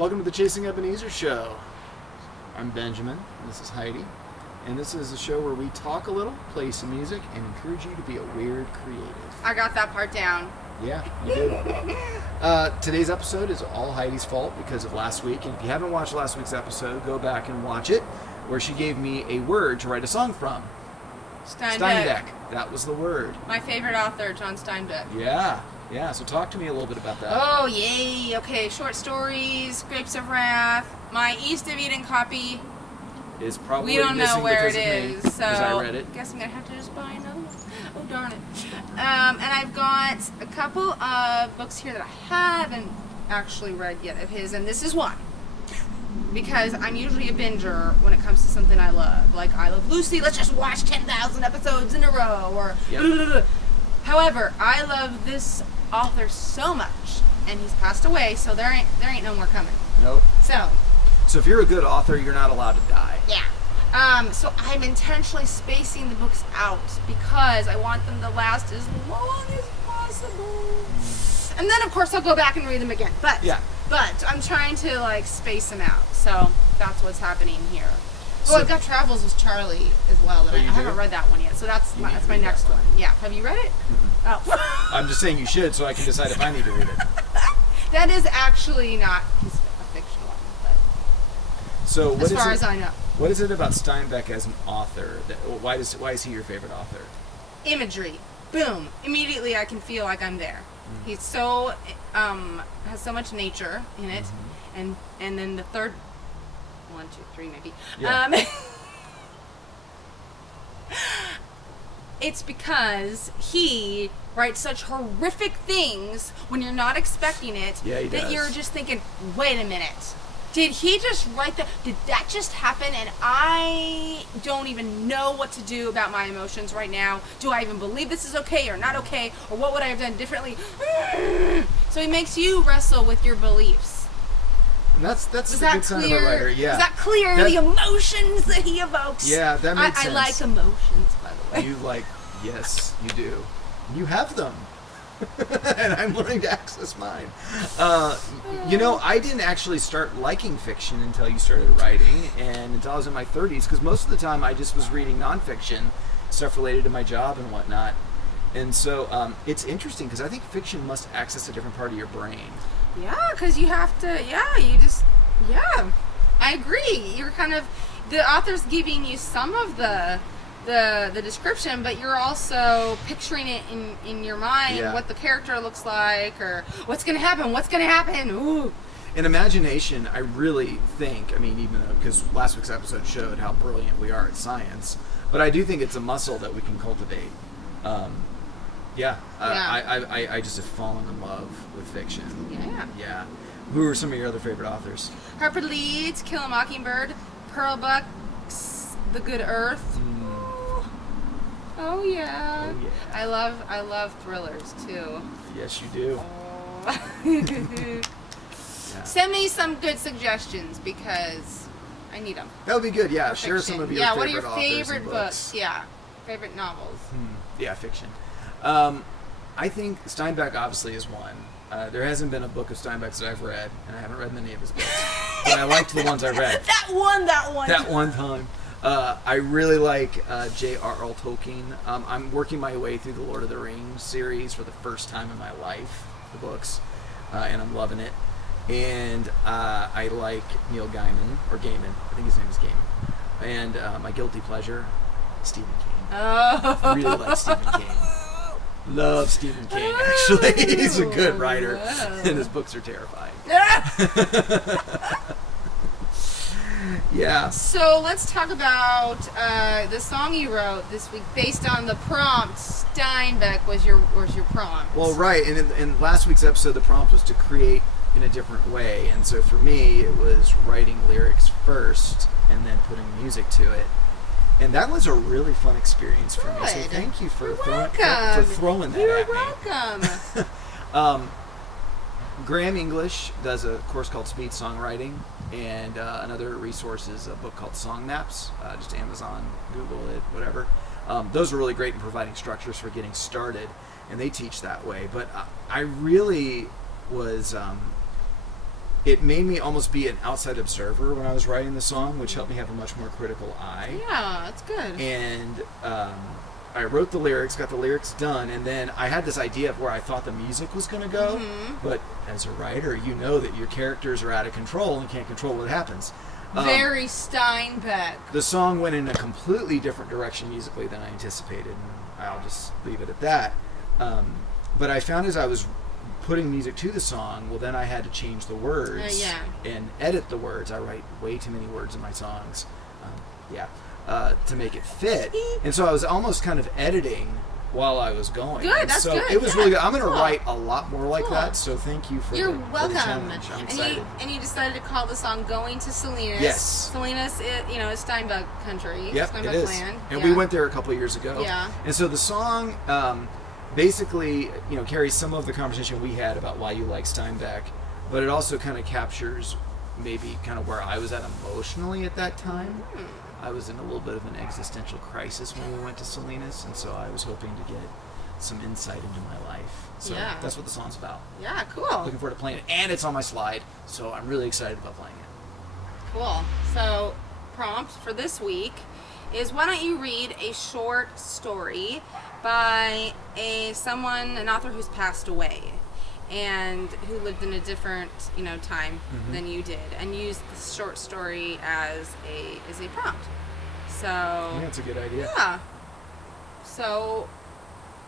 Welcome to the Chasing Ebenezer show. I'm Benjamin, and this is Heidi, and this is a show where we talk a little, play some music, and encourage you to be a weird creative. I got that part down. Yeah, you did. Today's episode is all Heidi's fault because of last week, and if you haven't watched last week's episode, go back and watch it, where she gave me a word to write a song from. Steinbeck. That was the word. My favorite author, John Steinbeck. Yeah, so talk to me a little bit about that. Oh, yay. Okay, short stories, Grapes of Wrath. My East of Eden copy. Is probably We don't know where it is, is, so I read it. I guess I'm going to have to just buy another one. Oh, darn it. And I've got a couple of books here that I haven't actually read yet of his, and this is one. Because I'm usually a binger when it comes to something I love. Like, I Love Lucy, let's just watch 10,000 episodes in a row, or Yep. blah, blah, blah. However, I love this author so much, and he's passed away, so there ain't no more coming. Nope. So if you're a good author, you're not allowed to die. yeah. So I'm intentionally spacing the books out because I want them to last as long as possible. And then, of course, I'll go back and read them again. But I'm trying to space them out. So that's what's happening here. So, I've got Travels with Charlie as well. That I haven't read that one yet. So that's my next one. Yeah. Have you read it? Mm-hmm. Oh. I'm just saying you should, so I can decide if I need to read it. That is actually not a fiction one, but So as far as I know. What is it about Steinbeck as an author? Why is he your favorite author? Imagery. Boom. Immediately I can feel like I'm there. Mm-hmm. He's so has so much nature in it, and then the third 1, 2, 3 maybe. Yeah. It's because he writes such horrific things when you're not expecting it that you're just thinking, wait a minute. Did he just write that? Did that just happen? And I don't even know what to do about my emotions right now. Do I even believe this is okay or not okay? Or what would I have done differently? So he makes you wrestle with your beliefs. And that's the good sign of a writer. Yeah. Is that clear? The emotions that he evokes. Yeah, that makes sense. I like emotions, by the way. Yes, you do. You have them. And I'm learning to access mine. I didn't actually start liking fiction until you started writing, and until I was in my 30s, because most of the time I just was reading nonfiction, stuff related to my job and whatnot. And so it's interesting, because I think fiction must access a different part of your brain. Yeah, because you have to, I agree. You're kind of, the author's giving you some of the description, but you're also picturing it in your mind, what the character looks like, or what's going to happen. Ooh. In imagination, I really think, even though, because last week's episode showed how brilliant we are at science, but I do think it's a muscle that we can cultivate. I just have fallen in love with fiction. Yeah. Who are some of your other favorite authors? Harper Lee's Kill a Mockingbird, Pearl Buck's The Good Earth. Oh yeah. I love thrillers too. Yes, you do. Oh. Send me some good suggestions because I need them. That would be good. Yeah, share some of your favorite what are your authors favorite and books? Yeah, favorite novels. Yeah, fiction. I think Steinbeck obviously is one. There hasn't been a book of Steinbeck's that I've read, and I haven't read many of his books, but I liked the ones I read. That one time. I really like J.R.R. Tolkien. I'm working my way through the Lord of the Rings series for the first time in my life, the books, and I'm loving it. And I like Neil Gaiman, or Gaiman, I think his name is Gaiman. And my guilty pleasure, Stephen King. Oh. Really like Stephen King. Love Stephen King, actually. He's a good writer, and his books are terrifying. Yeah. So let's talk about the song you wrote this week based on the prompt. Steinbeck was your prompt. Well, right. And in last week's episode, the prompt was to create in a different way. And so for me, it was writing lyrics first and then putting music to it. And that was a really fun experience for me. So thank you for throwing that You're at me. You're welcome. Graham English does a course called Speed Songwriting, and another resource is a book called Song Maps. Just Amazon, Google it, whatever. Those are really great in providing structures for getting started, and they teach that way. But I really was it made me almost be an outside observer when I was writing the song, which helped me have a much more critical eye. Yeah, that's good. And I wrote the lyrics, got the lyrics done, and then I had this idea of where I thought the music was going to go. Mm-hmm. But as a writer, you know that your characters are out of control and can't control what happens. Very Steinbeck. The song went in a completely different direction musically than I anticipated, and I'll just leave it at that. But I found as I was putting music to the song, well, then I had to change the words and edit the words. I write way too many words in my songs, to make it fit. And so I was almost kind of editing while I was going. Good, that's so good. It was really good. I'm going to write a lot more like that, so thank you for You're the welcome. challenge. I'm excited. And you decided to call the song "Going to Salinas." Yes. Salinas, is Steinbeck country. Yep, Steinbeck it is. land. And we went there a couple of years ago. Yeah. And so the song basically, carries some of the conversation we had about why you like Steinbeck, but it also kind of captures maybe kind of where I was at emotionally at that time. I was in a little bit of an existential crisis when we went to Salinas, and so I was hoping to get some insight into my life. So that's what the song's about. Yeah, cool. Looking forward to playing it, and it's on my slide, so I'm really excited about playing it. Cool. So, prompt for this week is, why don't you read a short story by an author who's passed away and who lived in a different time than you did, and use the short story as a prompt. So I think that's a good idea. Yeah. So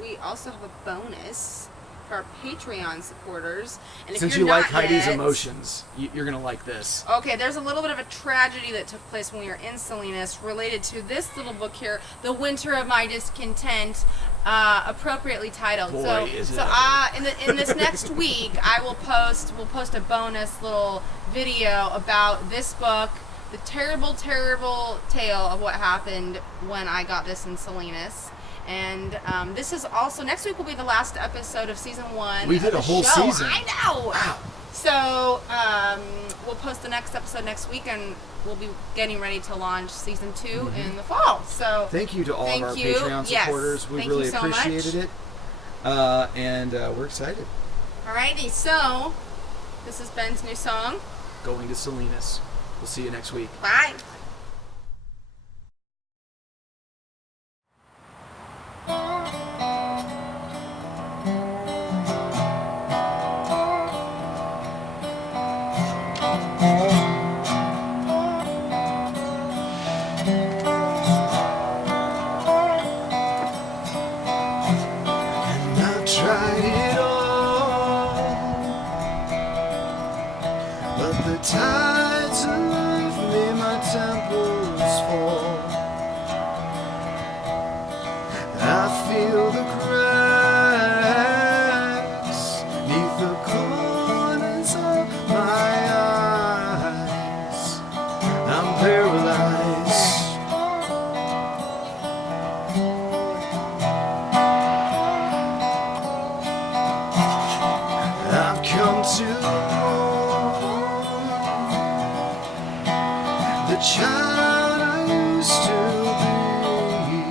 we also have a bonus for our Patreon supporters. And since if you you're like not Heidi's yet, emotions, you're going to like this. Okay, there's a little bit of a tragedy that took place when we were in Salinas related to this little book here, The Winter of My Discontent, appropriately titled. Boy, is it in this next week, we'll post a bonus little video about this book, the terrible, terrible tale of what happened when I got this in Salinas. And this is also, next week will be the last episode of season 1. We did a whole season. I know. Wow. So we'll post the next episode next week, and we'll be getting ready to launch season 2 in the fall. So thank you to all of our Patreon supporters. We really appreciated it, and we're excited. Alrighty, so this is Ben's new song, Going to Salinas. We'll see you next week. Bye. Tides of life made my temples fall. I feel the cracks neath the corners of my eyes. I'm paralyzed. I've come to the child I used to be.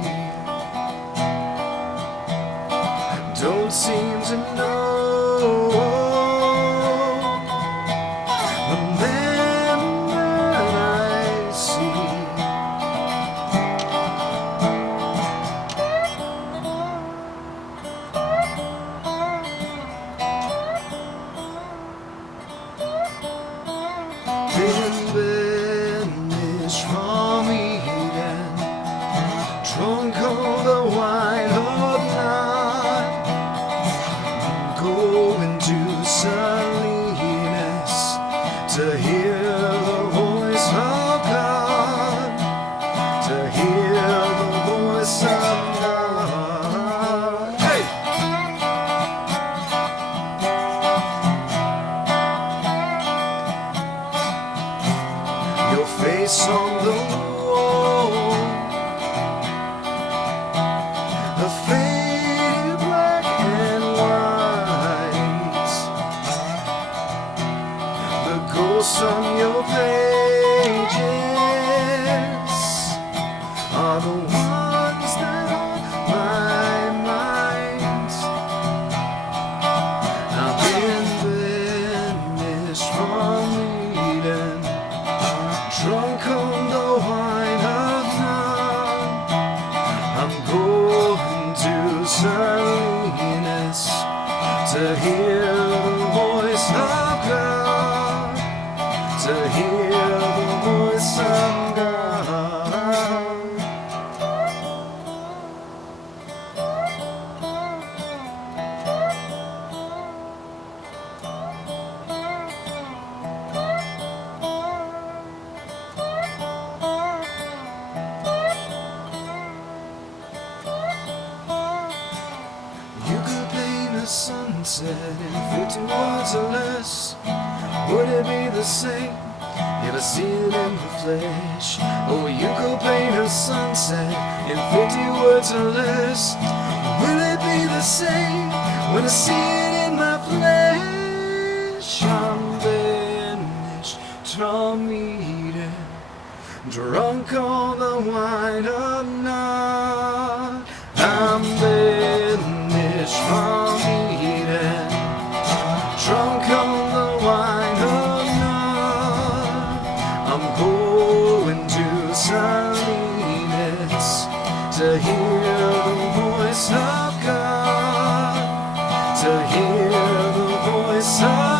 Don't seem to know the man that I see. From Eden, drunk on the wine of night, going to Salinas to hear the voice of God, to hear the voice of God. Hey! Your face on the wall, a faded black and white. The ghosts on your pages are the ones that haunt my mind. I've been banished from voice of God, to hear the voice of God. You could paint a sunset in 50 words or less. Would it be the same if I see it in the flesh? Oh, you could paint a sunset in 50 words or less. Will it be the same when I see it in my flesh? I'm banished from Eden, drunk on the wine of night. I'm banished from Eden, drunk on the wine of night. I'm going to Salinas to hear the voice of God, to hear the voice of